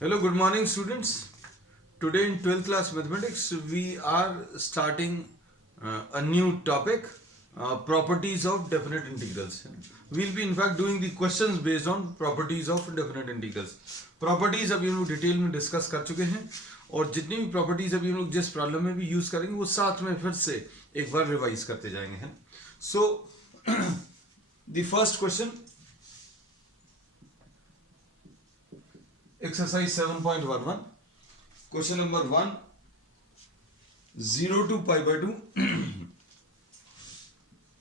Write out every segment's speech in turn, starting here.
Hello, good morning, students. Today in 12th class mathematics, we are starting a new topic, properties of definite integrals. We'll be in fact doing the questions based on properties of definite integrals. Properties अभी हम लोग detail में discuss कर चुके हैं और जितनी भी प्रॉपर्टीज अभी हम लोग जिस प्रॉब्लम में भी यूज करेंगे वो साथ में फिर से एक बार रिवाइज करते जाएंगे है. So the first question, exercise 7.11, question number 1, 0 to pi by 2.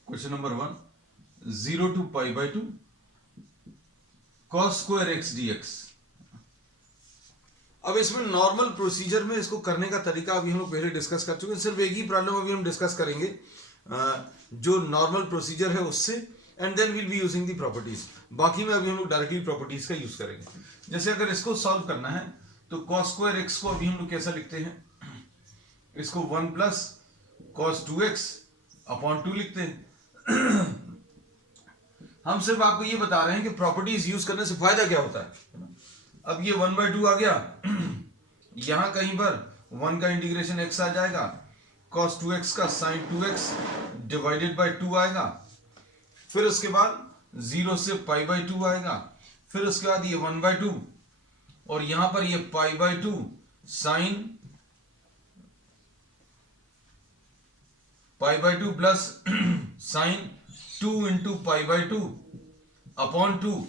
Question number 1, 0 to pi by 2 cos square x dx. अब इसमें नॉर्मल प्रोसीजर में इसको करने का तरीका अभी हम लोग पहले डिस्कस कर चुके हैं. सिर्फ एक ही प्रॉब्लम अभी हम डिस्कस करेंगे जो नॉर्मल प्रोसीजर है उससे, and then will be using the properties. बाकी में अभी हम लोग डायरेक्टली प्रॉपर्टीज का यूज करेंगे. जैसे अगर इसको सॉल्व करना है तो cos स्क्वायर x को अभी हम लोग कैसा लिखते हैं, इसको 1 प्लस cos 2x अपॉन 2 लिखते हैं. हम सिर्फ आपको ये बता रहे हैं कि प्रॉपर्टीज यूज करने से फायदा क्या होता है. अब ये 1/2 आ गया, यहां कहीं पर 1 का इंटीग्रेशन x आ जाएगा, cos 2x का sin 2x डिवाइडेड बाय 2 आएगा, फिर उसके बाद 0 से पाई बाय 2 आएगा, फिर उसके बाद ये 1/2 और यहां पर ये पाई by 2 sine pi by 2 plus sign 2 into pi by 2 upon 2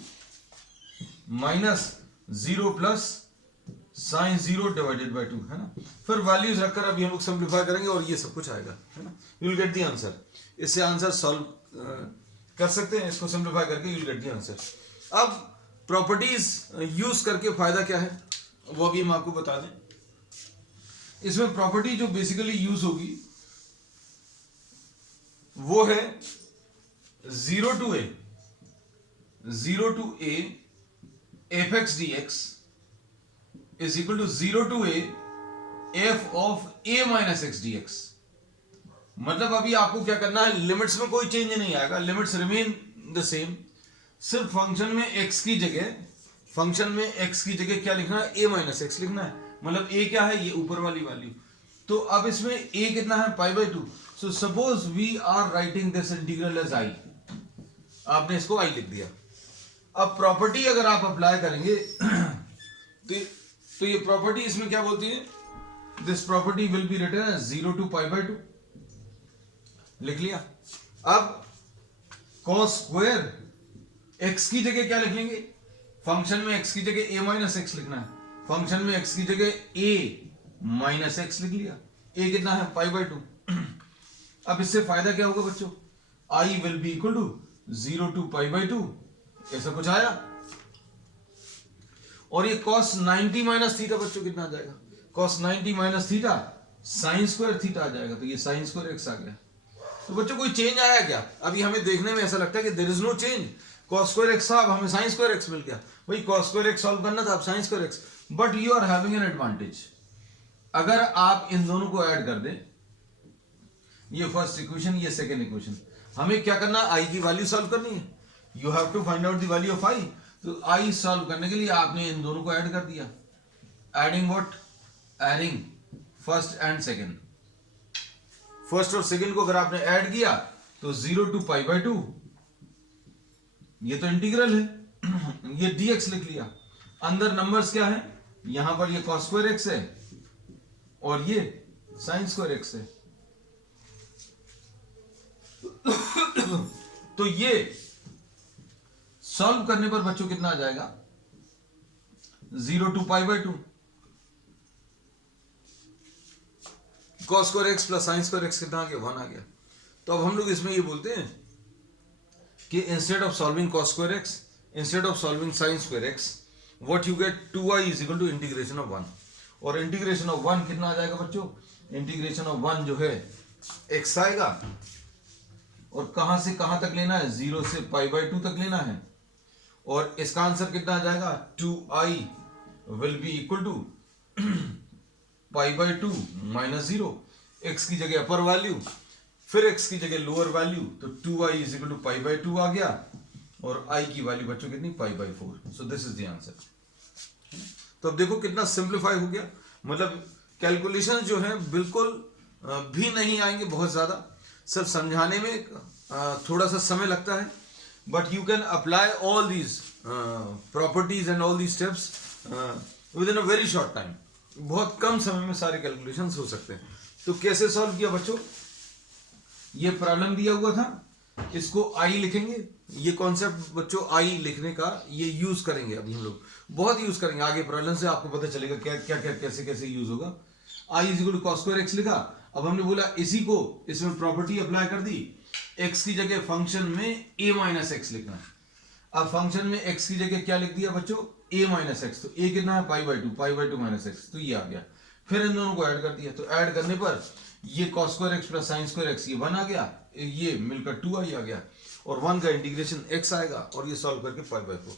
minus 0 plus sign 0 divided by 2 है ना. फिर वैल्यूज रखकर अभी हम लोग सिंप्लीफाई करेंगे और ये सब कुछ आएगा है ना. You will get the answer. इससे आंसर सॉल्व कर सकते हैं, इसको सिंप्लीफाई करके you will get the answer. अब प्रॉपर्टीज यूज करके फायदा क्या है वो भी हम आपको बता दें. इसमें प्रॉपर्टी जो बेसिकली यूज होगी वो है 0 to a fx dx is equal to 0 to a f of a minus x dx. मतलब अभी आपको क्या करना है, लिमिट्स में कोई चेंज नहीं आएगा, लिमिट्स रिमेन द सेम. सिर्फ फंक्शन में x की जगह क्या लिखना है, a माइनस एक्स लिखना है. मतलब a क्या है, ये ऊपर वाली वैल्यू. तो अब इसमें a कितना है, pi by 2. So suppose we are writing this integral as i. आपने इसको i लिख दिया. अब प्रॉपर्टी अगर आप अप्लाई करेंगे तो ये प्रॉपर्टी इसमें क्या बोलती है, this property will be written as 0 to pi by 2. लिख लिया. अब cos स्क्वायर x की जगह क्या लिख लेंगे, फंक्शन में x की जगह a माइनस एक्स लिखना है, फंक्शन में x की जगह a माइनस एक्स लिख लिया. a कितना है, पाई बाय 2. अब इससे फायदा क्या होगा बच्चों, i will be equal to 0 to pi by 2, ऐसा कुछ आया. और ये cos 90 माइनस थीटा बच्चों कितना आ जाएगा, cos 90 minus theta sin square theta आ जाएगा. तो ये साइन स्क्वायर x आ गया. तो बच्चों कोई चेंज आया क्या, अभी हमें देखने में ऐसा लगता है कि there is no change. cos square x था, अब हमें sin स्क्वायर x मिल गया. भाई cos स्क्वायर x सॉल्व करना था, अब sin square x. But you are having an advantage. अगर आप इन दोनों को ऐड कर दें, ये फर्स्ट इक्वेशन, ये सेकंड इक्वेशन, हमें क्या करना, i की वैल्यू सॉल्व करनी है. You have to find out the value of i. तो i सॉल्व करने के लिए आपने इन दोनों को ऐड कर दिया. Adding what, adding first and second. First और सेकंड को अगर आपने ऐड किया तो 0 to पाई बाय 2, ये तो इंटीग्रल है, ये dx लिख लिया. अंदर नंबर्स क्या है, यहां पर ये cos स्क्वायर x है और ये sin स्क्वायर x है. तो ये सॉल्व करने पर बच्चों कितना आ जाएगा, 0 to pi by 2. cos square x plus sin square x कितना आ गया, 1 आ गया. तो अब हम लोग इसमें ये बोलते हैं कि instead of solving cos square x, instead of solving sin square x, what you get 2i is equal to integration of 1. और इंटीग्रेशन ऑफ 1 कितना आ जाएगा बच्चों, इंटीग्रेशन ऑफ 1 जो है x आएगा, और कहां से कहां तक लेना है, 0 से पाई बाय 2 तक लेना है. और इसका आंसर कितना आ जाएगा, 2i will be equal to pi by 2 minus 0. x की जगह अपर वैल्यू, फिर x की जगह लोअर वैल्यू, तो 2i is equal to pi by 2 आ गया और i की वैल्यू बच्चों कितनी, pi by 4. So this is the answer. तो अब देखो कितना सिंप्लीफाई हो गया, मतलब कैलकुलेशन जो है बिल्कुल भी नहीं आएंगे बहुत ज़्यादा, सिर्फ समझाने में थोड़ा सा समय लगता है, but you can apply all these properties and all these steps with in a very short time. बहुत कम समय में सारे कैलकुलेशंस हो सकते हैं। तो कैसे सॉल्व किया बच्चों, ये प्रॉब्लम दिया हुआ था, इसको आई लिखेंगे, ये कॉन्सेप्ट बच्चों आई लिखने का ये यूज करेंगे, अभी हम लोग बहुत यूज करेंगे आगे प्रॉब्लम से, आपको पता चलेगा क्या क्या क्या कैसे कैसे यूज होगा। I is equal to cos square x लिखा, अब हमने बोला इसी को इसमें प्रॉपर्टी अप्लाई कर दी, एक्स की जगह फंक्शन में ए माइनस एक्स लिखना है। अब फंक्शन में एक्स की जगह क्या लिख दिया बच्चों, ए माइनस एक्स, तो ए कितना है pi by two minus x, तो ये आ गया। फिर इन दोनों को ऐड कर दिया, तो ऐड करने पर ये cos square x plus sine square x ये 1 आ गया, ये मिलकर 2i आ गया, और 1 का इंटीग्रेशन x आएगा, और ये सॉल्व करके pi by 4।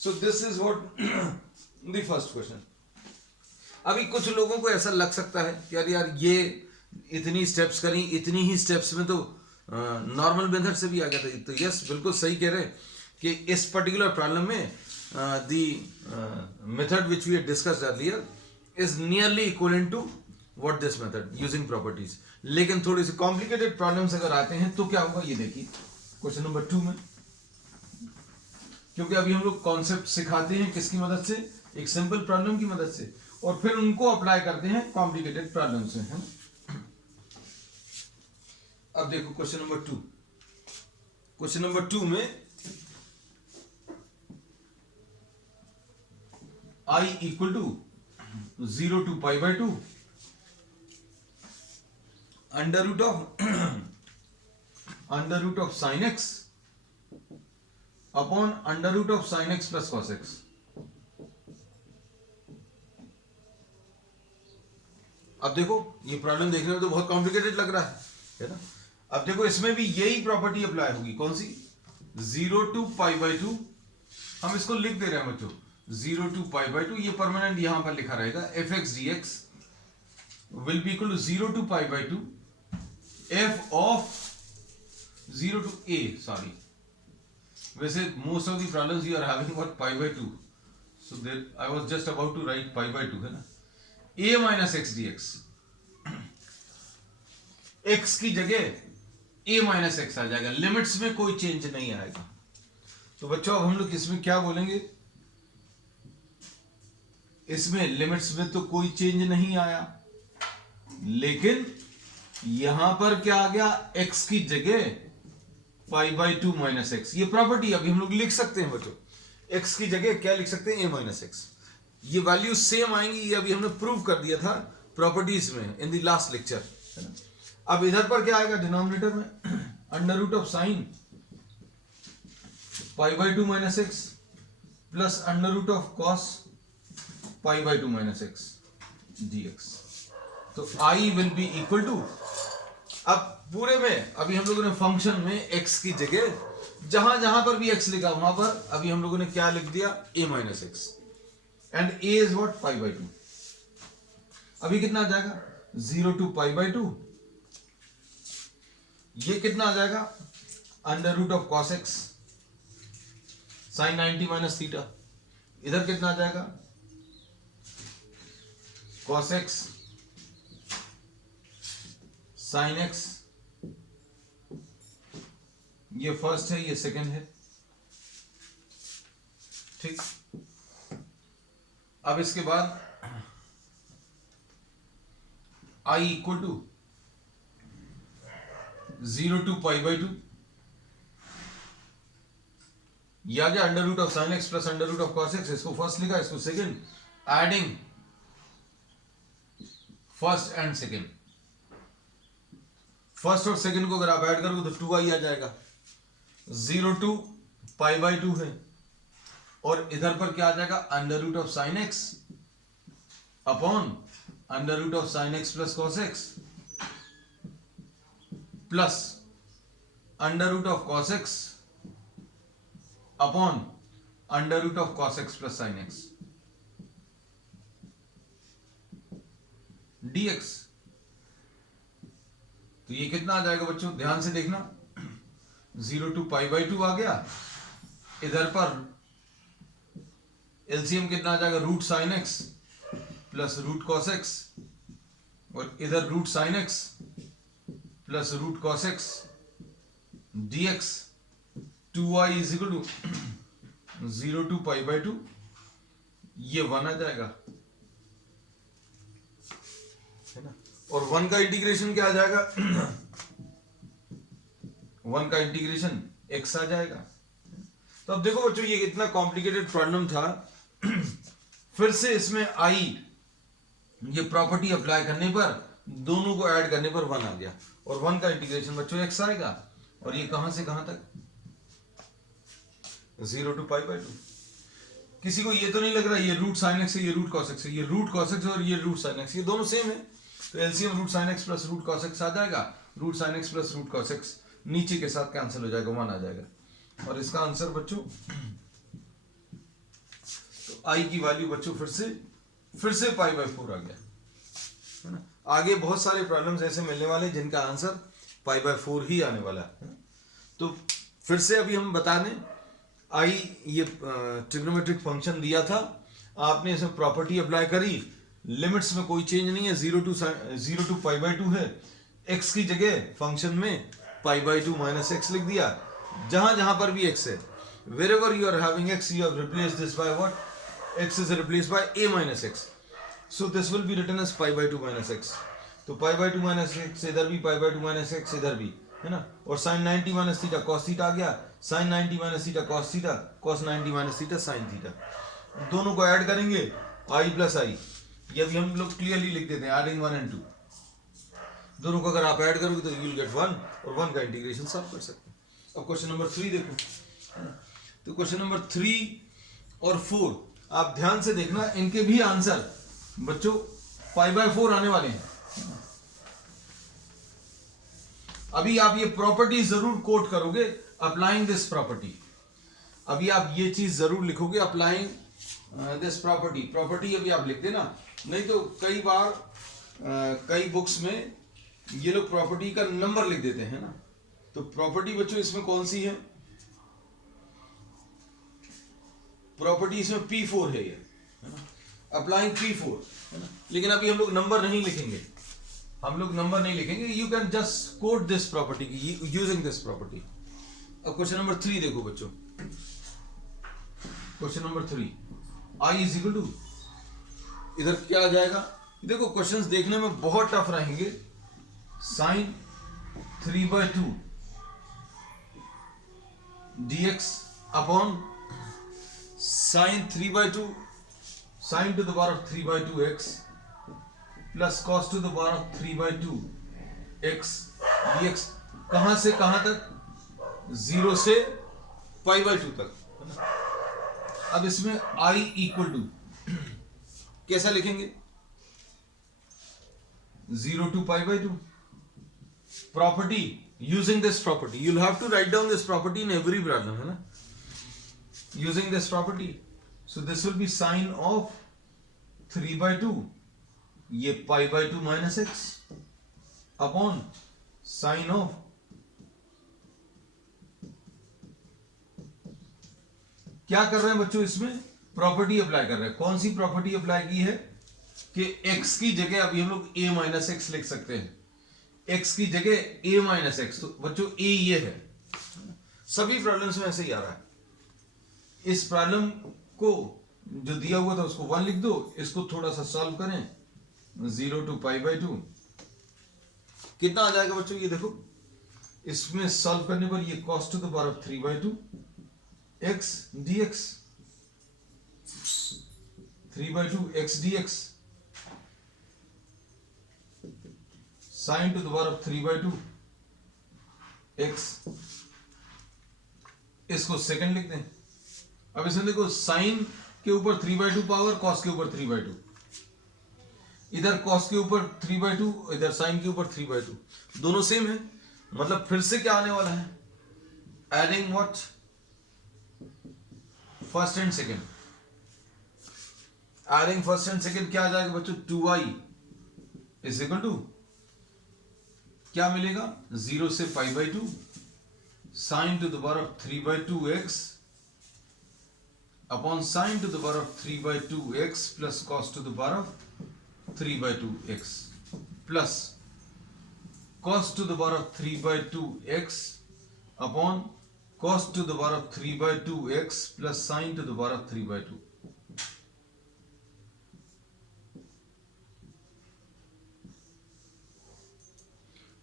So this is what the first question. अभी कुछ लोगों को ऐसा लग सकता है कि यार ये इतनी स्टेप्स करी, इतनी ही स्टेप्स में तो नॉर्मल मेथड से भी आ गया था। तो यस, बिल्कुल सही कह रहे हैं कि इस पर्टिकुलर प्रॉब्लम में the method which we discussed earlier is nearly equivalent to what this method using properties. लेकिन थोड़ी सी कॉम्प्लिकेटेड प्रॉब्लम्स अगर आते हैं तो क्या होगा, ये देखिए क्वेश्चन नंबर 2 में, क्योंकि अभी हम लोग कॉन्सेप्ट सिखाते हैं किसकी मदद से, एक सिंपल प्रॉब्लम की मदद से, और फिर उनको अप्लाई करते हैं कॉम्प्लिकेटेड प्रॉब्लम्स में, है ना। अब देखो क्वेश्चन नंबर 2, क्वेश्चन नंबर 2 में i equal to 0 to pi by 2 under root of sine x upon under root of sine x plus cos x. अब देखो ये प्रॉब्लम देखने में तो बहुत कॉम्प्लिकेटेड लग रहा है ना। अब देखो इसमें भी यही प्रॉपर्टी अप्लाई होगी, कौन सी, 0 टू पाई बाई 2, हम इसको लिख दे रहे हैं बच्चों 0 टू पाई बाई 2, ये परमानेंट यहां पर लिखा रहेगा, f x d x will be equal to 0 to pi by 2 f of 0 to a, sorry, वैसे most of the problems you are having got pi by 2, so there I was just about to write pi by 2, है ना, a minus x dx, x की जगह a minus x आ जाएगा, limits में कोई change नहीं आएगा। तो बच्चों अब हम लोग इसमें क्या बोलेंगे, इसमें लिमिट्स में तो कोई चेंज नहीं आया, लेकिन यहां पर क्या आ गया, x की जगह पाई बाई 2 माइनस एक्स, ये प्रॉपर्टी अभी हम लोग लिख सकते हैं बच्चों, x की जगह क्या लिख सकते हैं, a माइनस एक्स, ये वैल्यू सेम आएंगी, ये अभी हमने प्रूव कर दिया था प्रॉपर्टीज में इन द लास्ट लेक्चर, है ना। अब इधर पर क्या आएगा डिनोमिनेटर में, under root of sine pi by 2 minus x plus under root of cos pi by 2 minus x dx। तो i will be equal to, अब पूरे में अभी हम लोगों ने फंक्शन में x की जगह जहां जहां पर भी x लिखा वहां पर अभी हम लोगों ने क्या लिख दिया, a minus x, and a is what, pi by 2। अभी कितना आ जाएगा, 0 टू पाई बाई 2, ये कितना आ जाएगा, under root of cos x sine 90 minus theta, इधर कितना आ जाएगा, कॉस एक्स साइन एक्स, ये फर्स्ट है ये सेकंड है, ठीक। अब इसके बाद i equal to 0 to pi by 2, ये आ गया under root of sine x plus under root of cos x, इसको फर्स्ट लिखा, इसको second, adding first and second, first और सेकंड को अगर आप ऐड करोगे तो 2i आ जाएगा, 0 टू पाई बाई 2 है, और इधर पर क्या आ जाएगा, under root of sine x upon under root of sine x plus cos x plus under root of cos x upon under root of cos x plus sine x dx। तो ये कितना आ जाएगा बच्चों, ध्यान से देखना, 0 टू पाई बाई 2 आ गया, इधर पर एलसीएम कितना आ जाएगा, root sign x plus root cos x, और इधर root sign x plus root cos x dx 2y is equal to 0 to pi by 2, ये 1 आ जाएगा, है ना। और 1 का इंटीग्रेशन क्या आ जाएगा 1 का इंटीग्रेशन x आ जाएगा। तो अब देखो बच्चों, ये इतना कॉम्प्लिकेटेड प्रॉब्लम था फिर से इसमें आई ये प्रॉपर्टी अप्लाई करने पर दोनों को ऐड करने पर 1 आ गया, और 1 का इंटीग्रेशन बच्चों x आएगा, और ये कहां से कहां तक 0 टू पाई बाई 2। किसी को ये तो नहीं लग रहा ये रूट साइन एक्स है, ये रूट कॉस एक्स है, ये रूट कॉस एक्स और ये रूट साइन एक्स, ये दोनों सेम है, तो LCM root sign x plus root cos x आ जाएगा, root sign x plus root cos x नीचे के साथ कैंसिल हो जाएगा, 1 आ जाएगा, और इसका आंसर बच्चों तो आई की वैल्यू बच्चों फिर से पाई बाई 4 आ गया, है ना। आगे बहुत सारे प्रॉब्लम्स ऐसे मिलने वाले जिनका आंसर पाई बाई 4 ही आने वाला है। तो फिर से अभी हम बता दें, आई ये ट्रिग्नोमेट्रिक फंक्शन दिया था, आपने इसमें प्रॉपर्टी अप्लाई करी, लिमिट्स में कोई चेंज नहीं है, 0 टू पाई बाई 2 है, एक्स की जगह फंक्शन में पाई बाई 2 माइनस एक्स लिख दिया, जहां जहां पर भी एक्स है, wherever you are having x you have replaced this by what, x is replaced by a minus x, so this will be written as pi by 2 minus x, तो pi by 2 minus x इधर भी, pi by 2 minus x इधर भी, है ना, और sin 90 minus theta cos theta आ गया, sin 90 minus theta cos theta, cos 90 minus theta sin theta, दोनों को ऐड करेंगे i प्लस i, ये भी हम लोग क्लियरली लिख देते हैं एडिंग 1 and 2, दोनों को अगर आप ऐड करोगे तो यू विल गेट 1, और 1 का इंटीग्रेशन सॉल्व कर सकते हैं। अब क्वेश्चन नंबर 3 देखो, तो क्वेश्चन नंबर 3 और 4 आप ध्यान से देखना, इनके भी आंसर बच्चों पाई बाय 4 आने वाले हैं। अभी आप ये प्रॉपर्टी जरूर कोट करोगे, अप्लाइंग दिस प्रॉपर्टी, अभी आप ये चीज जरूर लिखोगे, अप्लाइंग दिस प्रॉपर्टी, प्रॉपर्टी अभी आप लिख देना, नहीं तो कई बार कई बुक्स में ये लोग प्रॉपर्टी का नंबर लिख देते हैं ना, तो प्रॉपर्टी बच्चों इसमें कौन सी है, प्रॉपर्टी इसमें P4 है ये, है ना, अप्लाइंग P4, है ना, लेकिन अभी हम लोग नंबर नहीं लिखेंगे, you can just quote this property using this property. अब क्वेश्चन नंबर 3 देखो बच्चों, question number 3 i is equal to, इधर क्या आ जाएगा, देखो क्वेश्चंस देखने में बहुत टफ रहेंगे, sine 3/2 dx upon sine 3/2 sine to the power of 3/2x plus cos to the power of 3/2x dx, कहां से कहां तक, 0 से पाई बाई 2 तक। अब इसमें i इक्वल टू कैसा लिखेंगे, 0 to pi by 2, property, using this property, you'll have to write down this property in every problem, है ना, using this property, so this will be sine of 3/2, ये pi by 2 minus x upon sine of क्या कर रहे हैं बच्चों, इसमें property apply कर रहे हैं, कौन सी प्रॉपर्टी अप्लाई की है कि x की जगह अभी हम लोग a माइनस एक्स लिख सकते हैं, x की जगह a माइनस एक्स, तो बच्चों a ये है, सभी प्रॉब्लम्स में ऐसे ही आ रहा है, इस प्रॉब्लम को जो दिया हुआ था उसको 1 लिख दो, इसको थोड़ा सा सॉल्व करें, 0 to pi by 2 कितना आ जाएगा बच्चों, ये देखो इसमें सॉल्व करने पर ये cos to the power of 3/2 x dx, 3/2 x dx sin to the power of 3/2 x, इसको सेकंड लिखते हैं। अब इसमें देखो साइन के ऊपर 3/2 पावर, कॉस के ऊपर 3/2, इधर कॉस के ऊपर 3/2, इधर साइन के ऊपर 3/2, दोनों सेम है, मतलब फिर से क्या आने वाला है, adding what, first and second, adding first and second क्या आ जाएगा बच्चों, 2i इज इक्वल टू क्या मिलेगा, 0 से पाई by 2 sign to the power of 3/2x upon sine to the power of 3/2x plus cos to the power of 3/2x plus cos to the power of 3/2x upon cos to the power of 3/2x plus sin to the power of 3/2.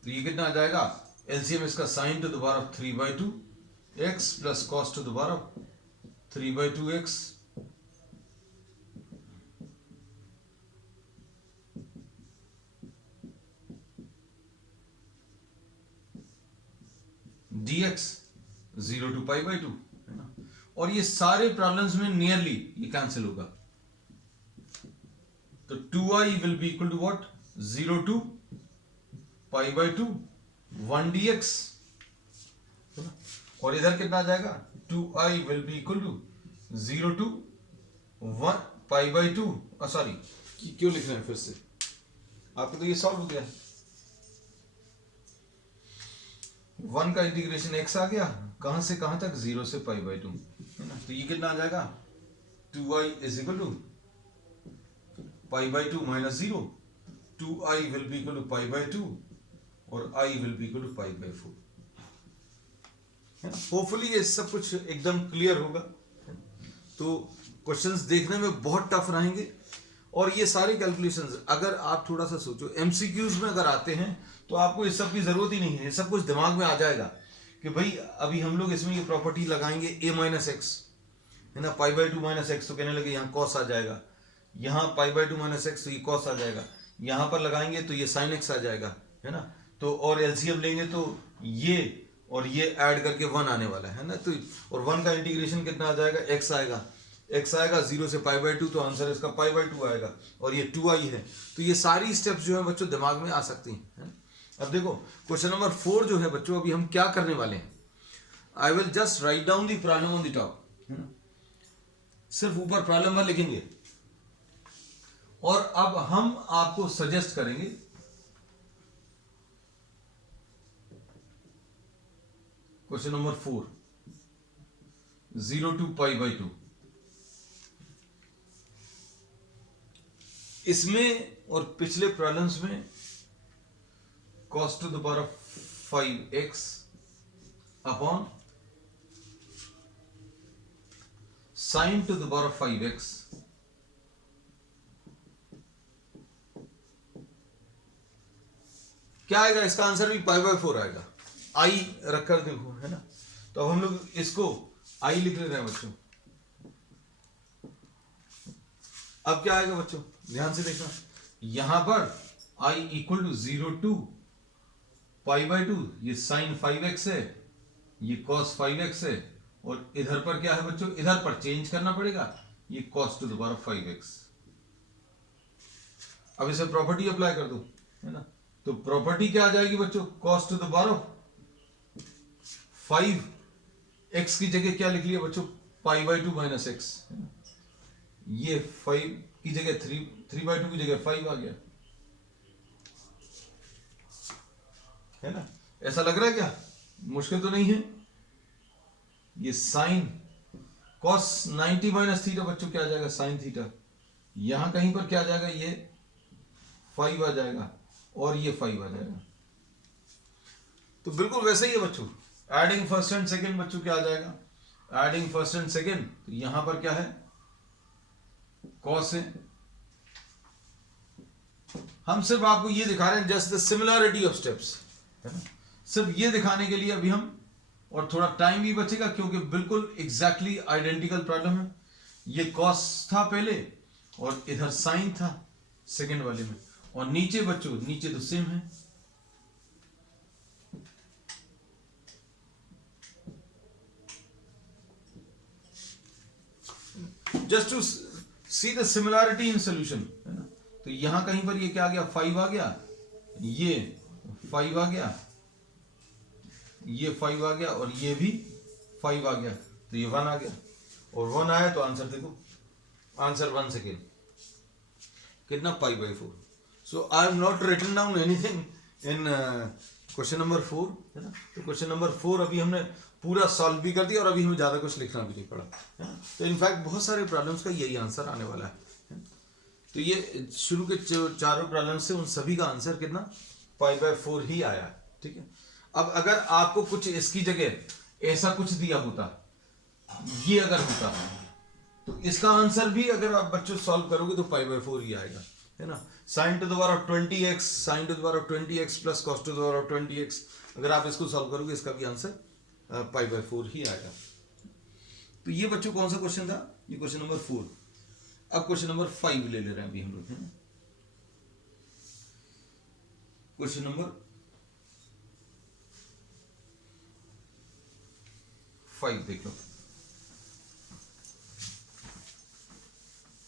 तो ये कितना आ जाएगा? LCM इसका sin to the power of 3/2x plus cos to the power of 3/2x dx 0 to π/2 है ना। और ये सारे प्रॉब्लम्स में नियरली ये कैंसिल होगा, तो 2i will be equal to what? 0 to π/2 1 dx, और इधर कितना आ जाएगा? 2i will be equal to 0 to 1 π/2, sorry क्यों लिख रहे हैं फिर से, आपको तो ये सॉल्व हो गया। 1 का इंटीग्रेशन x आ गया, कहां से कहां तक? 0 से π/2 है ना। तो ये कितना आ जाएगा? 2i is equal to π/2 minus 0, 2i will be equal to π/2 और i will be equal to π/4 है ना। होपफुली ये सब कुछ एकदम क्लियर होगा। तो क्वेश्चंस देखने में बहुत टफ रहेंगे, और ये सारे कैलकुलेशंस अगर आप थोड़ा सा सोचो, एमसीक्यूज में अगर आते हैं तो आपको इस सब की जरूरत ही नहीं है, ये सब कुछ दिमाग में आ जाएगा कि भाई अभी हम लोग इसमें ये प्रॉपर्टी लगाएंगे a माइनस एक्स है ना, π/2 माइनस एक्स, तो कहने लगे यहाँ कॉस आ जाएगा, यहाँ π/2 माइनस एक्स तो ये कॉस आ जाएगा, यहाँ पर लगाएंगे तो ये साइन एक्स आ जाएगा है ना। तो और एलसीएम लेंगे तो ये और ये ऐड करके 1 आने वाला है ना। तो और 1 का इंटीग्रेशन कितना आ जाएगा? x आएगा, 0 से π/2, तो आंसर इसका π/2 आएगा, और ये 2i है। तो ये सारी स्टेप्स जो है बच्चों दिमाग में आ सकती हैं। अब देखो क्वेश्चन नंबर 4 जो है बच्चों, अभी हम क्या करने वाले हैं, I will just write down the problem on the top, सिर्फ ऊपर प्रॉब्लम में लिखेंगे, और अब हम आपको सजेस्ट करेंगे क्वेश्चन नंबर 4, 0 to π/2। इसमें और पिछले प्रॉब्लम्स में cos to the power of 5x upon sin to the power of 5x क्या आएगा? इसका आंसर भी π/4 आएगा, i रखकर देखो है ना। तो अब हम लोग इसको i लिख ले रहे हैं बच्चों। अब क्या आएगा बच्चों, ध्यान से देखना, यहां पर i इक्वल टू 0 to π/2, ये sin 5x है, ये cos 5x है, और इधर पर क्या है बच्चों? इधर पर चेंज करना पड़ेगा, ये cos to the power of 5x। अब इसे प्रॉपर्टी अप्लाई कर दो है ना। तो प्रॉपर्टी क्या आ जाएगी बच्चों? cos to the power of 5x की जगह क्या लिख लिया बच्चों? π/2 माइनस एक्स, ये 5 की जगह 3/2 की जगह 5 आ गया है ना। ऐसा लग रहा है क्या? मुश्किल तो नहीं है। ये साइन cos 90 माइनस थीटा बच्चों क्या आ जाएगा? Sine theta. यहां कहीं पर क्या आ जाएगा? ये 5 आ जाएगा और ये 5 आ जाएगा। तो बिल्कुल वैसे ही है बच्चों, एडिंग फर्स्ट एंड सेकंड बच्चों क्या आ जाएगा? एडिंग फर्स्ट एंड सेकंड, तो यहां पर क्या है? cos है। हम सिर्फ आपको ये दिखा रहे हैं just the similarity of steps है ना, सिर्फ ये दिखाने के लिए अभी हम, और थोड़ा टाइम भी बचेगा क्योंकि बिल्कुल एग्जैक्टली आइडेंटिकल प्रॉब्लम है। ये cos था पहले और इधर साइन था सेकंड वाले में, और नीचे बच्चों नीचे तो सेम है। Just to see the similarity in solution है ना। तो यहां कहीं पर ये क्या आ गया? 5 आ गया, ये 5 आ गया, ये 5 आ गया, और ये भी 5 आ गया, तो ये 1 आ गया, और 1 आया तो आंसर देखो, आंसर 1 सेकेंड कितना? π/4। So I am not written down anything in question number 4 है ना। तो क्वेश्चन नंबर 4 अभी हमने पूरा सॉल्व भी कर दिया और अभी हमें ज़्यादा कुछ लिखना भी नहीं पड़ा, है ना। तो इनफैक्ट बहुत सारे प्रॉब्लम्स का यही आंसर आने वाला है। तो ये शुरू के चारों प्रॉब्लम्स से उन सभी का आंसर कितना π/4 ही आया, ठीक है। अब अगर आपको कुछ इसकी जगह ऐसा कुछ दिया होता, ये अगर होता तो इसका आंसर भी अगर आप बच्चों सॉल्व करोगे तो π/4 ही आएगा, है ना। sin to the power of 20x sin to the power of 20x plus cos to the power of 20x, अगर आप इसको सॉल्व करोगे इसका भी आंसर π/4 ही आएगा। तो ये बच्चों कौन सा क्वेश्चन था, ये क्वेश्चन नंबर 4। अब क्वेश्चन नंबर 5 ले रहे हैं अभी हम लोग, है ना। क्वेश्चन नंबर 5 देख लो।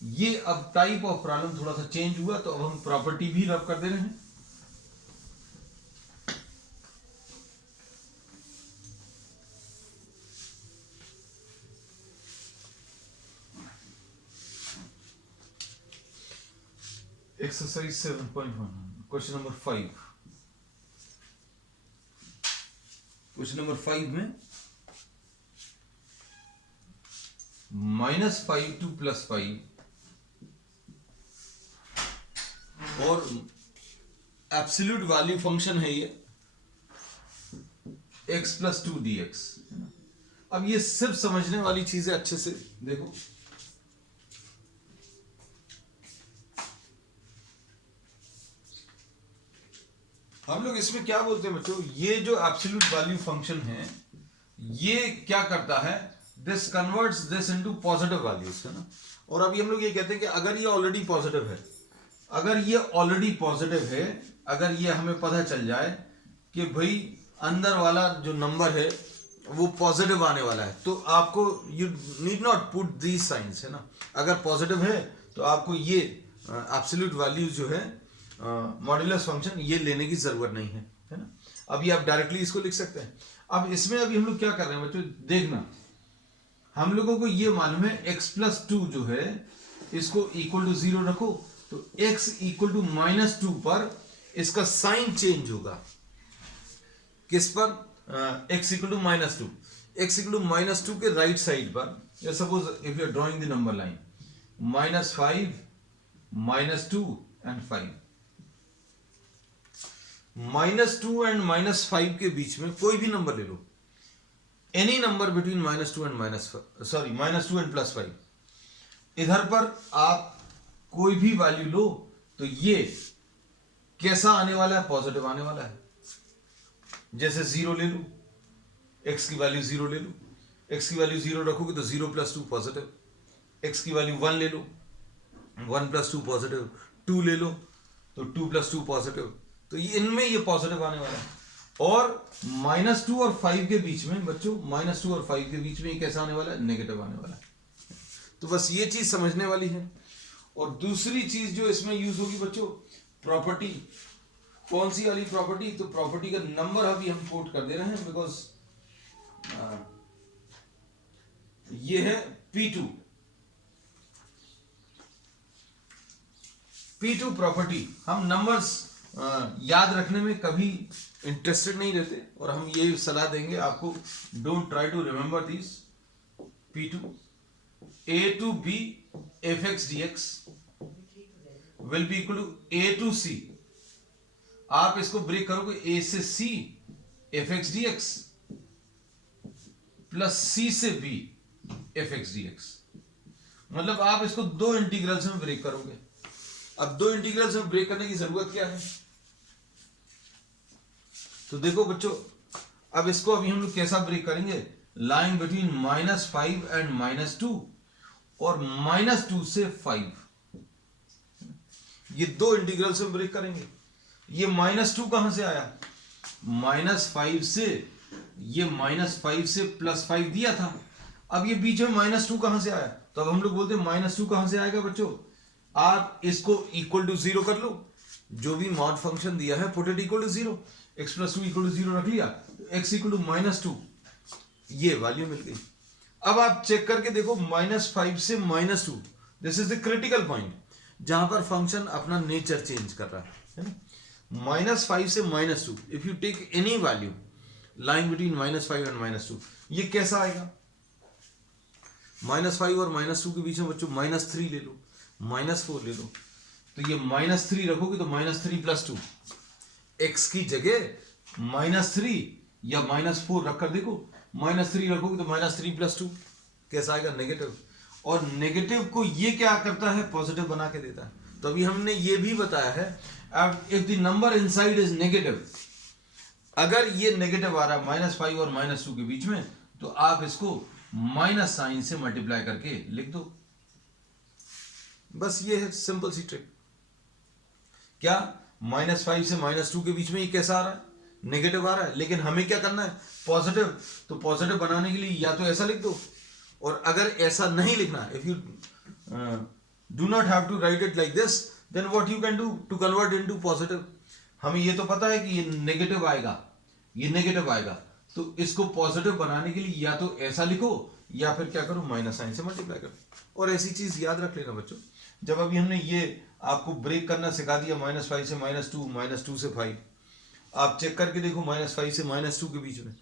ये अब टाइप ऑफ प्रॉब्लम थोड़ा सा चेंज हुआ, तो अब हम प्रॉपर्टी भी रब कर दे रहे हैं। Exercise 7.1 question number 5। Question number 5 में -5 to +5 और एब्सोल्यूट वैल्यू फंक्शन है ये x + 2 dx। अब ये सिर्फ समझने वाली चीजें अच्छे से देखो। हम लोग इसमें क्या बोलते हैं बच्चों, ये जो एब्सोल्यूट वैल्यू फंक्शन है ये क्या करता है, this converts this into positive values, है ना। और अभी हम लोग ये कहते हैं कि अगर ये ऑलरेडी पॉजिटिव है, अगर ये ऑलरेडी पॉजिटिव है, अगर ये हमें पता चल जाए कि भाई अंदर वाला जो नंबर है वो पॉजिटिव आने वाला है, तो आपको you need not put these signs, है ना। अगर पॉजिटिव है तो आपको ये एब्सोल्यूट वैल्यू जो है मॉड्यूलस फंक्शन ये लेने की जरूरत नहीं है ना। अभी आप डायरेक्टली इसको लिख सकते हैं। अब इसमें अभी हम लोग क्या कर रहे हैं बच्चों, देखना, हम लोगों को ये मालूम है x + 2 जो है इसको इक्वल टू 0 रखो, तो x इक्वल टू -2 पर इसका साइन चेंज होगा। किस पर, x equal to -2, x equal to -2 के राइट साइड पर, suppose if you are drawing the number line -5 -2 and 5, -2 and -5 के बीच में कोई भी नंबर ले लो, एनी नंबर बिटवीन -2 एंड +5। इधर पर आप कोई भी वैल्यू लो तो ये कैसा आने वाला है, पॉजिटिव आने वाला है। जैसे 0 ले लो, x की वैल्यू 0 ले लो, x की वैल्यू 0 रखोगे तो 0 + 2 पॉजिटिव। x की वैल्यू 1 ले लो, 1 + 2 पॉजिटिव। 2 ले लो तो 2 + 2 पॉजिटिव। तो ये इनमें ये पॉजिटिव आने वाला है। और -2 और 5 के बीच में बच्चों, -2 और 5 के बीच में ये कैसा आने वाला है, नेगेटिव आने वाला है। तो बस ये चीज समझने वाली है। और दूसरी चीज जो इसमें यूज होगी बच्चों, प्रॉपर्टी। कौन सी वाली प्रॉपर्टी, तो प्रॉपर्टी का नंबर अभी हम कोट कर दे रहे हैं, बिकॉज ये है P2 प्रॉपर्टी। हम नंबर्स याद रखने में कभी इंटरेस्टेड नहीं रहते, और हम ये सलाह देंगे आपको, don't try to remember this. P2 a to b fx dx will be equal to a to c। आप इसको ब्रेक करोगे, a से c fx dx plus c से b fx dx, मतलब आप इसको दो इंटीग्रल्स में ब्रेक करोगे। अब दो इंटीग्रल्स में ब्रेक करने की जरूरत क्या है, तो देखो बच्चों, अब इसको अभी हम लोग कैसा ब्रेक करेंगे, लाइन बिटवीन -5 एंड -2 और -2 से 5, ये दो इंटीग्रल्स में ब्रेक करेंगे। ये -2 कहां से आया, -5 से, ये -5 से +5 दिया था। अब ये बीच में -2 कहां से आया, तो अब हम लोग बोलते हैं -2 कहां से आएगा बच्चों, आप इसको इक्वल टू 0 कर लो, जो भी मॉड फंक्शन दिया है put it equal to 0, x + 2 = 0 रख लिया, तो x = -2, ये वैल्यू मिल गई। अब आप चेक करके देखो, -5 से -2, this is the critical point जहां पर फंक्शन अपना नेचर चेंज कर रहा है ना। -5 से -2, if you take any value line between -5 and -2, ये कैसा आएगा? -5 और -2 के बीच में बच्चों -3 ले लो, -4 ले लो, तो ये -3 रखोगे तो -3 + 2, x की जगह -3 या -4 रखकर देखो, -3 रखोगे तो -3 + 2 कैसा आएगा? नेगेटिव। और नेगेटिव को ये क्या करता है? पॉजिटिव बना के देता है। तो अभी हमने ये भी बताया है, अब if the number inside is negative, अगर ये नेगेटिव आ रहा है -5 और -2 के बीच में, तो आप इसको माइनस साइन से मल्टीप्लाई करके लिख दो। बस ये है सिंपल सी ट्रिक। क्या -5 से -2 के बीच में ये कैसा आ रहा है? नेगेटिव आ रहा है, लेकिन हमें क्या करना है? पॉजिटिव। तो पॉजिटिव बनाने के लिए या तो ऐसा लिख दो, और अगर ऐसा नहीं लिखना, if you do not have to write it like this, then what you can do to convert into positive. हमें ये तो पता है कि ये नेगेटिव आएगा, ये नेगेटिव आएगा, तो इसको पॉजिटिव बनाने के लिए या तो ऐसा लिखो, या फिर क्या करो? माइनस साइन से मल्टीप्लाई करो। और ऐसी चीज याद रख लेना बच्चों, जब अभी हमने ये आपको ब्रेक करना सिखा दिया, -5 से -2, -2 से 5, आप चेक करके देखो -5 से -2 के बीच में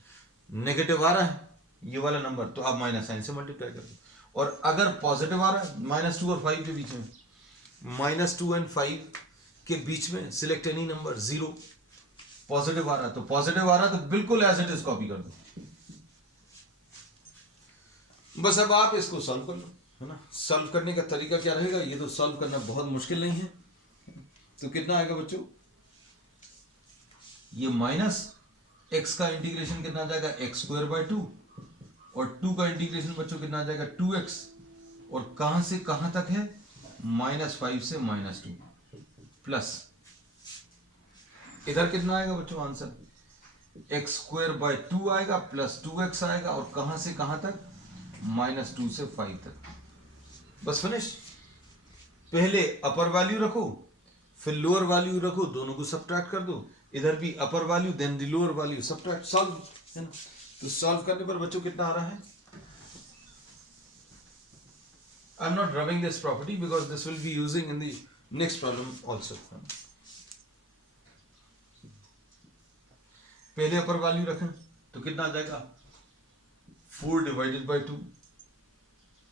नेगेटिव आ रहा है ये वाला नंबर, तो आप माइनस साइन से मल्टीप्लाई कर दो। और अगर पॉजिटिव आ रहा है -2 और 5 के बीच में, -2 एंड 5 के बीच में सिलेक्ट एनी नंबर 0, पॉजिटिव आ रहा है तो पॉजिटिव आ रहा है तो बिल्कुल एज इट इज कॉपी कर दो। बस अब आप इसको सॉल्व कर लो, है ना। सॉल्व करने का तरीका क्या रहेगा? ये तो सॉल्व करना बहुत मुश्किल नहीं है। तो कितना आएगा बच्चों? ये -x का इंटीग्रेशन कितना आ जाएगा? x²/2, और 2 का इंटीग्रेशन बच्चों कितना आ जाएगा? 2x, और कहां से कहां तक है? -5 से -2, प्लस इधर कितना आएगा बच्चों आंसर? x²/2 आएगा प्लस 2x आएगा, और कहां से कहां तक? -2 से 5 तक। बस फिनिश। पहले अपर वैल्यू रखो, फिर लोअर वैल्यू रखो, दोनों को सब्ट्रैक्ट कर दो। इधर भी upper value then the lower value, subtract, solve, है ना। तो सॉल्व करने पर बच्चों कितना आ रहा है? आई am not rubbing this property because this will be using in the next problem also. पहले अपर वैल्यू रखें तो कितना आ जाएगा? 4/2,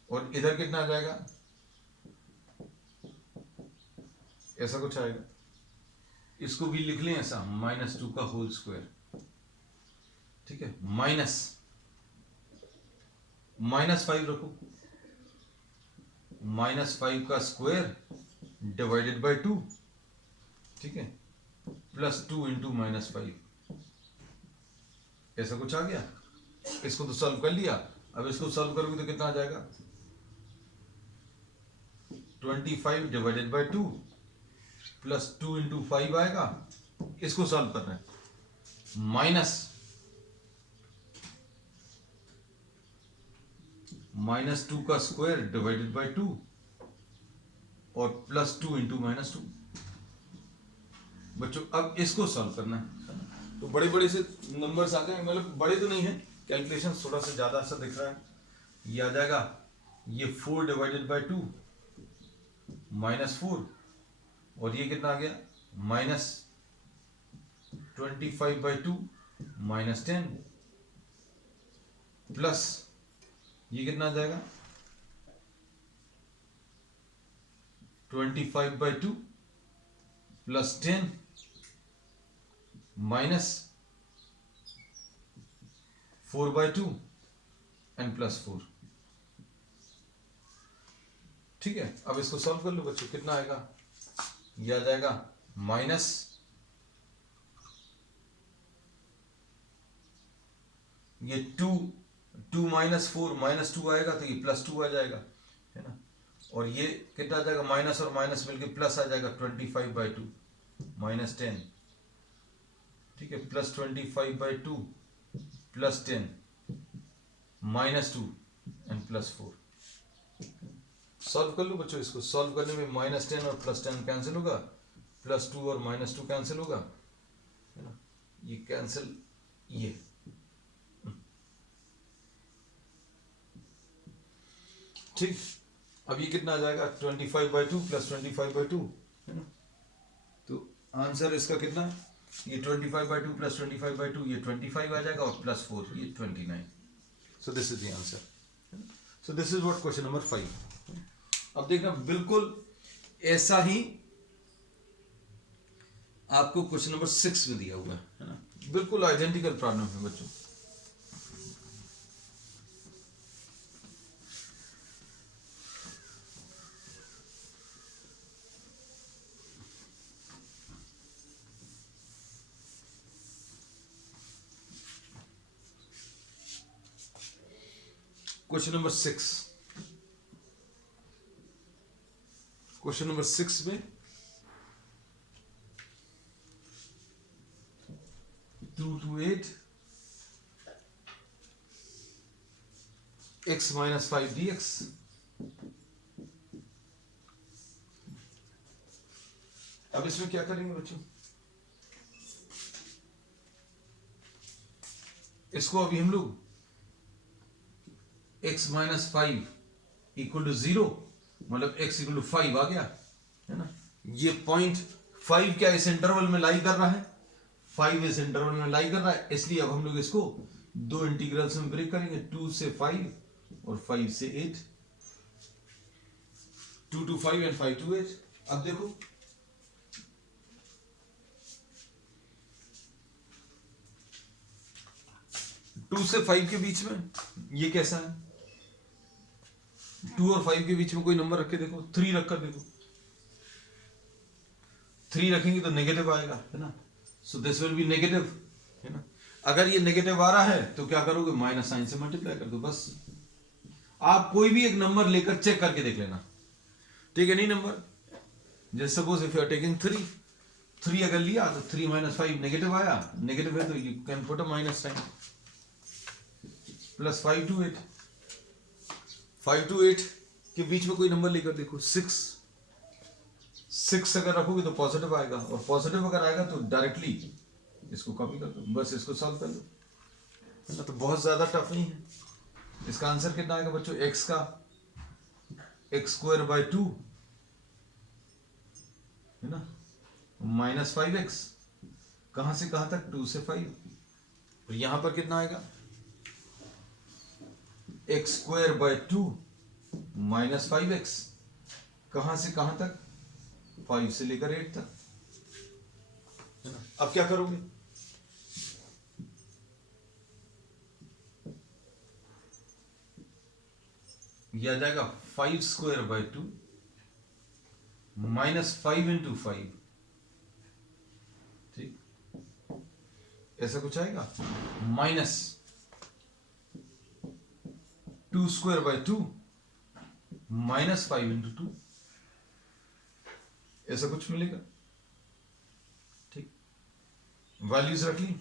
और इधर कितना आ जाएगा? ऐसा कुछ आएगा, इसको भी लिख लें ऐसा, -2 का होल स्क्वायर, ठीक है। -5 रखो, -5 का स्क्वायर डिवाइडेड बाय 2, ठीक है, प्लस 2 इंटू -5, ऐसा कुछ आ गया। इसको तो सॉल्व कर लिया, अब इसको सॉल्व करोगे तो कितना आ जाएगा? 25 डिवाइडेड बाय 2 प्लस 2 इंटू 5 आएगा। इसको सॉल्व करना है, -2 का स्क्वायर डिवाइडेड बाय 2 और प्लस 2 इंटू -2। बच्चों अब इसको सॉल्व करना है। तो बड़े बड़े से नंबर्स आ गए, मतलब बड़े तो नहीं है, कैलकुलेशन थोड़ा सा ज्यादा सा दिख रहा है। ये आ जाएगा, ये 4 डिवाइडेड बाय 2 -4, और ये कितना आ गया? -25/2 -10, प्लस ये कितना आ जाएगा? 25/2 प्लस 10 माइनस 4/2 एंड प्लस 4। ठीक है, अब इसको सॉल्व कर लो बच्चों, कितना आएगा? ये आ जाएगा माइनस ये 2 -4 -2 आएगा तो ये +2 आ जाएगा, है ना। और ये कितना आ जाएगा? माइनस और माइनस मिलके प्लस आ जाएगा, 25/2 -10, ठीक है, plus 25/2 plus 10 -2 and plus 4। Solve कर लो बच्चों, इसको सॉल्व करने में -10 और प्लस 10 कैंसिल होगा, +2 और -2 कैंसिल होगा, है ना, ये कैंसिल, ये ठीक। अब ये कितना आ जाएगा? 25/2 प्लस 25/2, है ना। तो आंसर इसका कितना है? ये 25/2 प्लस 25/2 ये 25 आ जाएगा, और प्लस 4 ये 29। सो this is the answer. So this is what question number 5। अब देखना बिल्कुल ऐसा ही आपको क्वेश्चन नंबर 6 में दिया हुआ है ना, बिल्कुल आइडेंटिकल प्रॉब्लम है बच्चों। क्वेश्चन नंबर 6, क्वेश्चन नंबर 6 में 2 to 8 x minus 5 dx। अब इसमें क्या करेंगे बच्चों, इसको अभी हम लोग x माइनस 5 इक्वल टू 0, मतलब x इक्वल टू 5 आ गया है ना। ये पॉइंट 5 क्या इस इंटरवल में लाई कर रहा है, 5 इस इंटरवल में लाई कर रहा है, इसलिए अब हम लोग इसको दो इंटीग्रल्स में ब्रेक करेंगे, 2 से 5 और 5 से 8, 2 to 5 एंड 5 to 8। अब देखो टू से 5 के बीच में ये कैसा है, 2 और 5 के बीच में कोई नंबर रख के देखो, 3 रखकर देखो, 3 रखेंगे तो नेगेटिव आएगा है ना। So this will be negative है ना। अगर ये नेगेटिव आ रहा है तो क्या करोगे, माइनस साइन से मल्टीप्लाई कर दो बस। आप कोई भी एक नंबर लेकर चेक करके देख लेना, ठीक है। नहीं नंबर, जैसे suppose if you are taking 3 अगर लिया तो 3 माइनस 5 नेगेटिव आया, नेगेटिव है तो you can put a minus sign, plus 5 to 8, 5 to 8 के बीच में कोई नंबर लेकर देखो, 6 अगर रखोगे तो पॉजिटिव आएगा, और पॉजिटिव अगर आएगा तो डायरेक्टली इसको कॉपी कर दो, बस इसको सॉल्व कर दो है ना। तो बहुत ज्यादा टफ नहीं है। इसका आंसर कितना आएगा बच्चों, x का x² 2 है ना, माइनस 5x, कहां से कहां तक, 2 से 5, और यहां पर कितना आएगा, x² 2 माइनस 5x, कहां से कहां तक, 5 से लेकर 8 तक है ना। अब क्या करोगे, यह आ जाएगा 5² 2 माइनस 5 into 5, ठीक, ऐसा कुछ आएगा, माइनस 2² 2 माइनस 5 into 2, ऐसा कुछ मिलेगा, ठीक। वैल्यूज रख ली,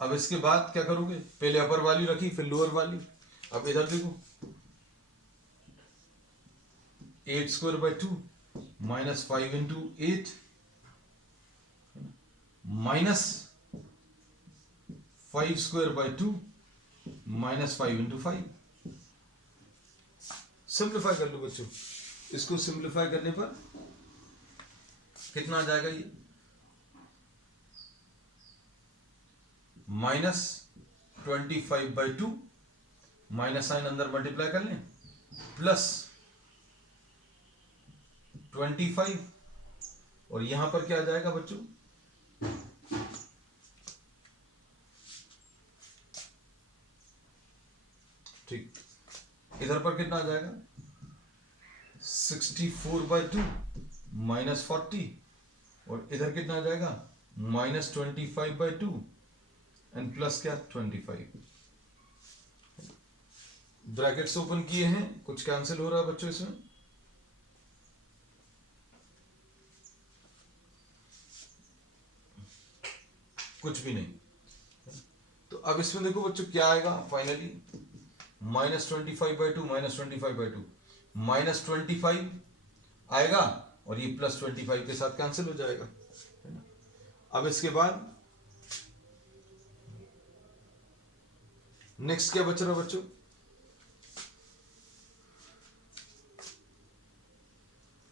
अब इसके बाद क्या करोगे, पहले अपर वैल्यू रखी फिर लोअर वैल्यू। अब इधर देखो, 8² 2 minus 5 into 8 minus 5² 2 minus 5 into 5। Simplify कर लो बच्चों, इसको सिंप्लीफाई करने पर कितना आ जाएगा, ये माइनस 25/2, माइनस साइन अंदर मल्टीप्लाई कर लें, प्लस 25, और यहां पर क्या आ जाएगा बच्चों, ठीक, इधर पर कितना आ जाएगा, 64/2 माइनस 40, और इधर कितना आ जाएगा, माइनस 25/2 एंड प्लस क्या, 25। ब्रैकेट्स ओपन किए हैं, कुछ कैंसिल हो रहा है बच्चों इसमें, कुछ भी नहीं। तो अब इसमें देखो बच्चों क्या आएगा फाइनली, माइनस 25/2 माइनस 25/2 माइनस 25 आएगा, और ये प्लस 25 के साथ कैंसिल हो जाएगा है ना। अब इसके बाद नेक्स्ट क्या बच रहा बच्चों,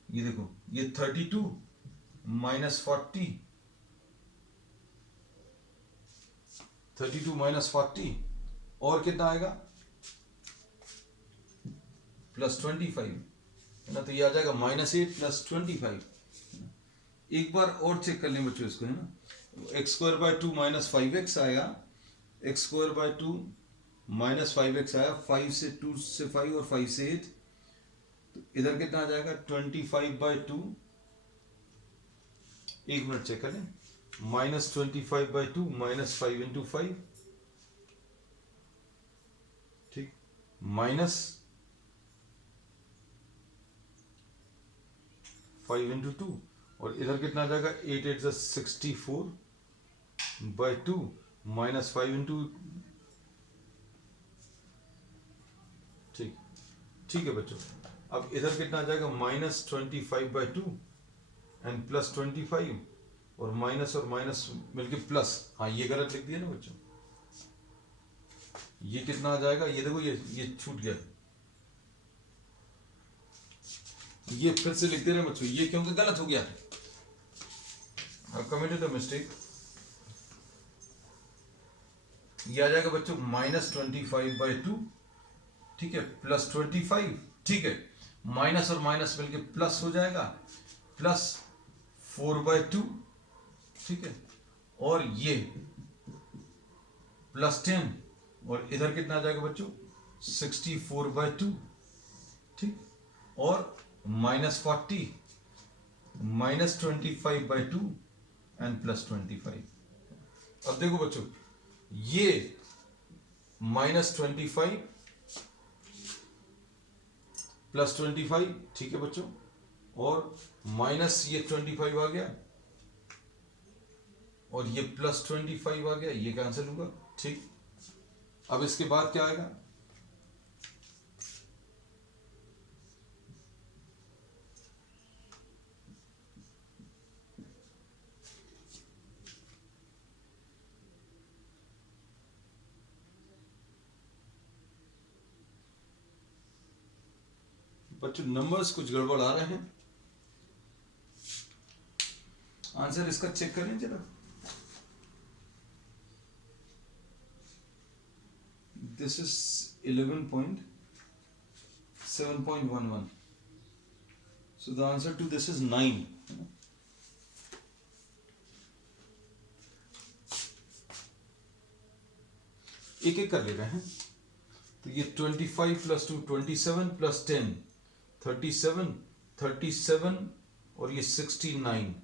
ये देखो, ये 32 माइनस 40, 32 माइनस 40 और कितना आएगा +25 है ना, तो ये आ जाएगा -8 +25। एक बार और चेक कर लें बच्चों इसको, है ना, x² / 2 - 5x आया, x² / 2 - 5x आया, 5 से 2 से 5 और 5 से 8, तो इधर कितना आ जाएगा 25/2। एक मिनट चेक करें, -25/2 -5 × 5, ठीक, -5 × 2, और इधर कितना आ जाएगा 8 8 64/2 -5 × ठीक, ठीक है बच्चों। अब इधर कितना आ जाएगा -25/2 एंड +25, और माइनस मिलके प्लस, हाँ ये गलत लिख दिया ना बच्चों, ये कितना आ जाएगा, ये देखो ये छूट गया, ये फिर से लिख दे रहे हैं बच्चों, ये क्योंकि गलत हो गया, अब कमिटेड द मिस्टेक। ये आ जाएगा बच्चों -25/2, ठीक है, +25, ठीक है, माइनस और माइनस मिलके प्लस हो जाएगा, +4/2, ठीक है, और ये +10, और इधर कितना आ जाएगा बच्चों 64/2, ठीक, और -40 -25/2 एंड +25। अब देखो बच्चों, ये -25 +25, ठीक है बच्चों, और माइनस ये 25 आ गया, और ये +25 आ गया, ये कैंसिल होगा, ठीक। अब इसके बाद क्या आएगा, बच्चों नंबर्स कुछ गड़बड़ आ रहे हैं, आंसर इसका चेक करें जरा। This is 11.7.11, so the answer to this is 9। एक एक कर ले रहे हैं, तो ये 25 + 2 27 + 10 37 37, और ये 69,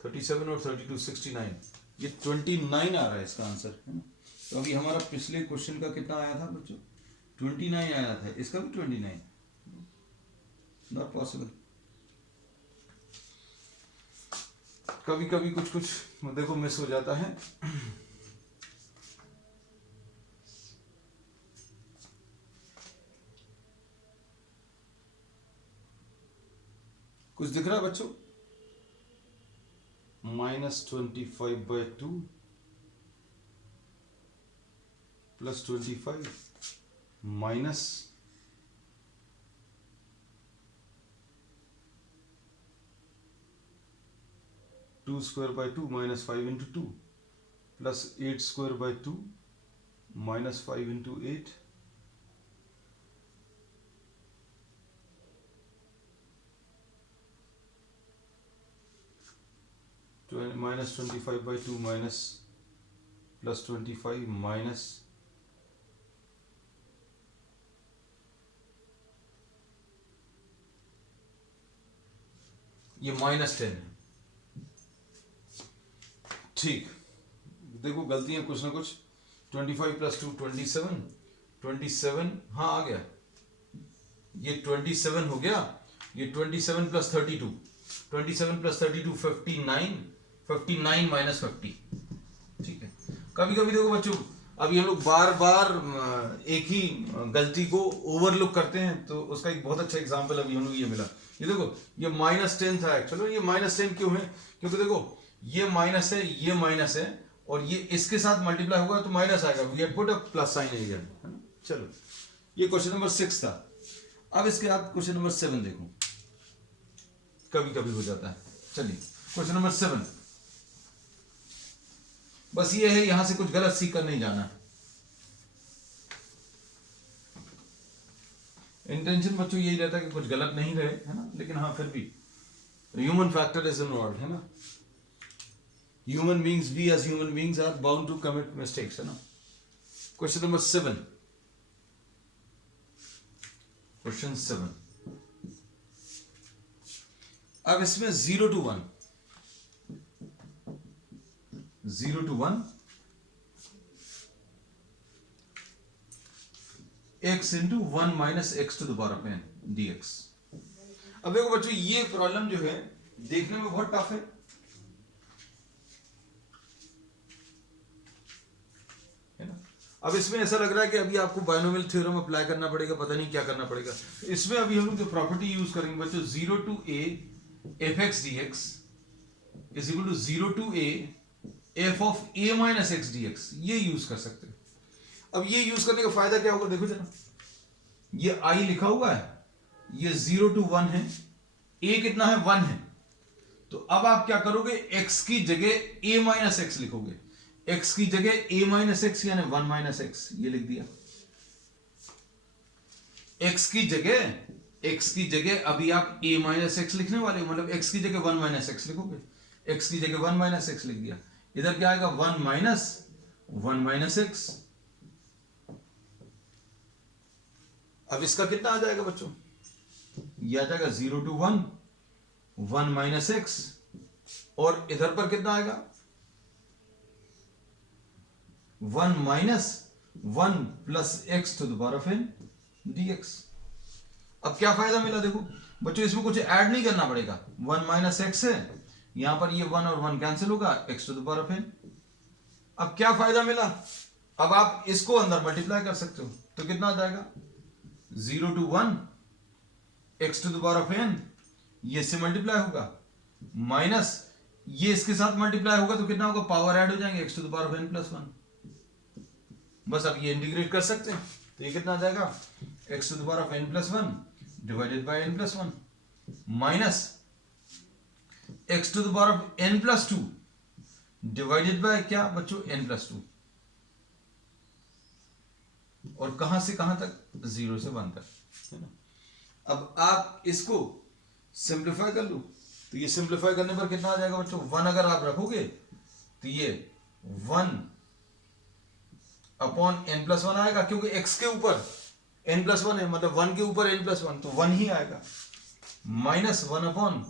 37 और 32 69, ये 29 आ रहा है इसका आंसर, है ना। तो अभी हमारा पिछले क्वेश्चन का कितना आया था बच्चों 29 आया था, इसका भी 29, नॉट पॉसिबल। कभी कभी कुछ कुछ देखो मिस हो जाता है। कुछ दिख रहा है बच्चों, -25/2 +25 माइनस (2^2) -5 × 2 + 8^2 -5 × 8 -25/2 +25 माइनस ये -10 है, ठीक। देखो गलतियां कुछ ना कुछ, 25 + 2 27 27, हाँ आ गया, ये 27 हो गया, ये 27 + 32 27 + 32 59 59 - 50, ठीक है। कभी कभी देखो बच्चों, अभी हम लोग बार बार एक ही गलती को ओवरलुक करते हैं, तो उसका एक बहुत अच्छा एग्जांपल अभी हम लोग ये मिला। ये देखो, ये -10 था एक्चुअली, ये -10 क्यों है, क्योंकि देखो ये माइनस है, ये माइनस है, और ये इसके साथ मल्टीप्लाई होगा तो माइनस आएगा, we had put a plus sign है ना। चलो, ये क्वेश्चन नंबर 6 था। अब इसके बाद क्वेश्चन नंबर 7 देखो, कभी कभी हो जाता है। चलिए क्वेश्चन नंबर 7, बस ये है, यहां से कुछ गलत सीख कर नहीं जाना। इंटेंशन बच्चों यही रहता है कि कुछ गलत नहीं रहे, है ना, लेकिन हाँ फिर भी ह्यूमन फैक्टर इज इन्वॉल्व, है ना. Human beings, we as human beings are bound to commit mistakes, है ना. Question number 7. क्वेश्चन 7. अब इसमें 0 to 1 x into 1 minus x to the power of n dx. अब देखो बच्चों ये प्रॉब्लम जो है देखने में बहुत टफ है, ना. अब इसमें ऐसा लग रहा है कि अभी आपको बायनोमियल थ्योरम अप्लाई करना पड़ेगा, पता नहीं क्या करना पड़ेगा. इसमें अभी हम लोग जो प्रॉपर्टी यूज करेंगे बच्चों, 0 to a fx dx is equal to 0 to a f of a minus x dx, ये यूज कर सकते हैं. अब ये यूज करने का फायदा क्या होगा, देखो जरा, ये i लिखा हुआ है, ये 0 to 1 है, a कितना है 1 है. तो अब आप क्या करोगे, x की जगह a माइनस एक्स लिखोगे, x की जगह a माइनस एक्स यानी 1 माइनस एक्स, ये लिख दिया. x की जगह अभी आप a माइनस एक्स लिखने वाले हो, मतलब x की जगह 1 माइनस एक्स लिखोगे, x की जगह 1 माइनस एक्स लिख दिया. इधर क्या आएगा 1 माइनस एक्स. अब इसका कितना आ जाएगा बच्चों, ये आ जाएगा 0 to 1 1 माइनस एक्स, और इधर पर कितना आएगा 1 minus 1 plus x to the power of n dx. अब क्या फायदा मिला, देखो बच्चों इसमें कुछ ऐड नहीं करना पड़ेगा, 1 माइनस एक्स है, यहां पर ये 1 और 1 कैंसिल होगा, x to the power of n. अब क्या फायदा मिला, अब आप इसको अंदर मल्टीप्लाई कर सकते हो, तो कितना आ जाएगा 0 to 1 x to the power of n, ये इससे मल्टीप्लाई होगा, माइनस ये इसके साथ मल्टीप्लाई होगा, तो कितना होगा, पावर ऐड हो जाएंगे, x to the power of n plus 1. बस अब ये इंटीग्रेट कर सकते हैं, तो ये कितना आ जाएगा x to the power of n plus 1 divided by n plus 1 minus x to the power of n plus 2 divided by क्या बच्चों, n प्लस 2. और कहां से कहां तक, 0 से 1 तक, है ना. अब आप इसको सिंप्लीफाई कर लो, तो ये सिंप्लीफाई करने पर कितना आ जाएगा बच्चों, 1 अगर आप रखोगे तो ये 1 अपॉन n प्लस 1 आएगा, क्योंकि x के ऊपर n प्लस 1 है, मतलब 1 के ऊपर n प्लस 1, तो 1 ही आएगा, माइनस 1 अपॉन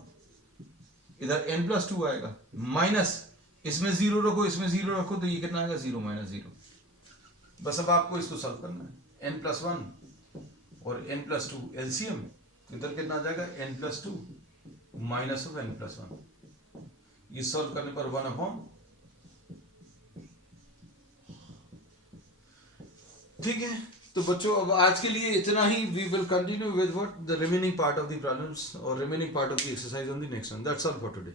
इधर n प्लस 2 आएगा, माइनस इसमें 0 रखो, इसमें 0 रखो, तो ये कितना आएगा 0 माइनस 0. बस अब आपको इसको सॉल्व करना है, n प्लस 1 और n प्लस 2 एलसीएम, इधर कितना आ जाएगा n plus 2 minus of n plus 1. ये सॉल्व करने पर 1 अपॉन, ठीक है. तो बच्चों अब आज के लिए इतना ही. We will continue with what the remaining part of the problems और remaining part of the exercise on the next one. That's all for today.